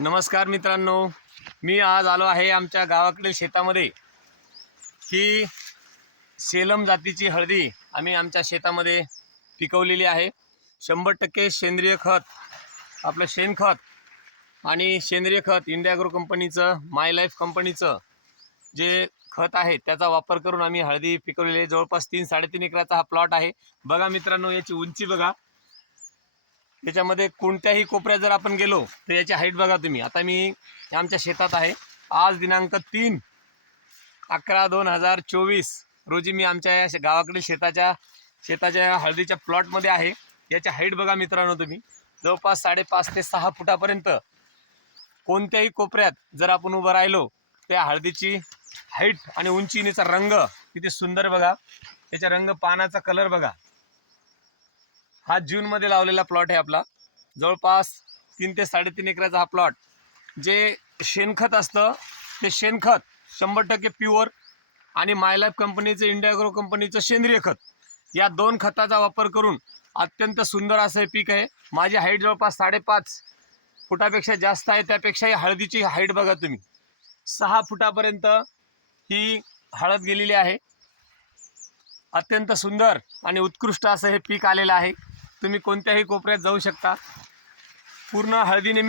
नमस्कार मित्रांनो, मी आज आलो आहे आमच्या गावाकडील शेतामध्ये की सेलम जातीची हळदी आम्ही आमच्या शेतामध्ये पिकवलेली आहे। 100% सेंद्रिय खत, आपलं शेणखत आणि सेंद्रिय खत इंडिया ॲग्रो कंपनीचं, माय लाईफ कंपनीचं जे खत आहे त्याचा वापर करून आम्ही हळदी पिकवलेली आहे। जवळपास 3-3.5 एकराचा हा प्लॉट आहे। बघा मित्रांनो, याची उंची बघा, याच्यामध्ये कोणत्याही कोपऱ्यात जर आपण गेलो तर याची हाईट बघा तुम्ही। आता मी आमच्या शेतात आहे, आज दिनांक 3/11/2024 रोजी मी आमच्या या गावाकडील शेताच्या हळदीच्या प्लॉटमध्ये आहे। याची हाईट बघा मित्रांनो तुम्ही, जवळपास 5.5 ते 6 फुटापर्यंत कोणत्याही कोपऱ्यात जर आपण उभं राहिलो त्या हळदीची हाईट आणि उंचीचा रंग किती सुंदर बघा। याचा रंग, पानाचा कलर बघा। हा जूनमध्ये लावलेला प्लॉट आहे आपला, जवळपास 3 ते 3.5 एकराचा हा प्लॉट। जे शेणखत असतं ते शेणखत 100% प्युअर आणि माय लाईफ कंपनीचं, इंडिया ॲग्रो कंपनीचं सेंद्रिय खत, या 2 खताचा वापर करून अत्यंत सुंदर असं हे पीक आहे। माझी हाईट जवळपास 5.5 फुटापेक्षा जास्त आहे। त्यापेक्षा ही हळदीची हाईट बघा तुम्ही, 6 फुटापर्यंत ही हळद गेलेली आहे। अत्यंत सुंदर आणि उत्कृष्ट असं हे पीक आलेलं आहे। तुम्ही कोणत्याही कोपऱ्यात जाऊ शकता। पूर्ण हळदीने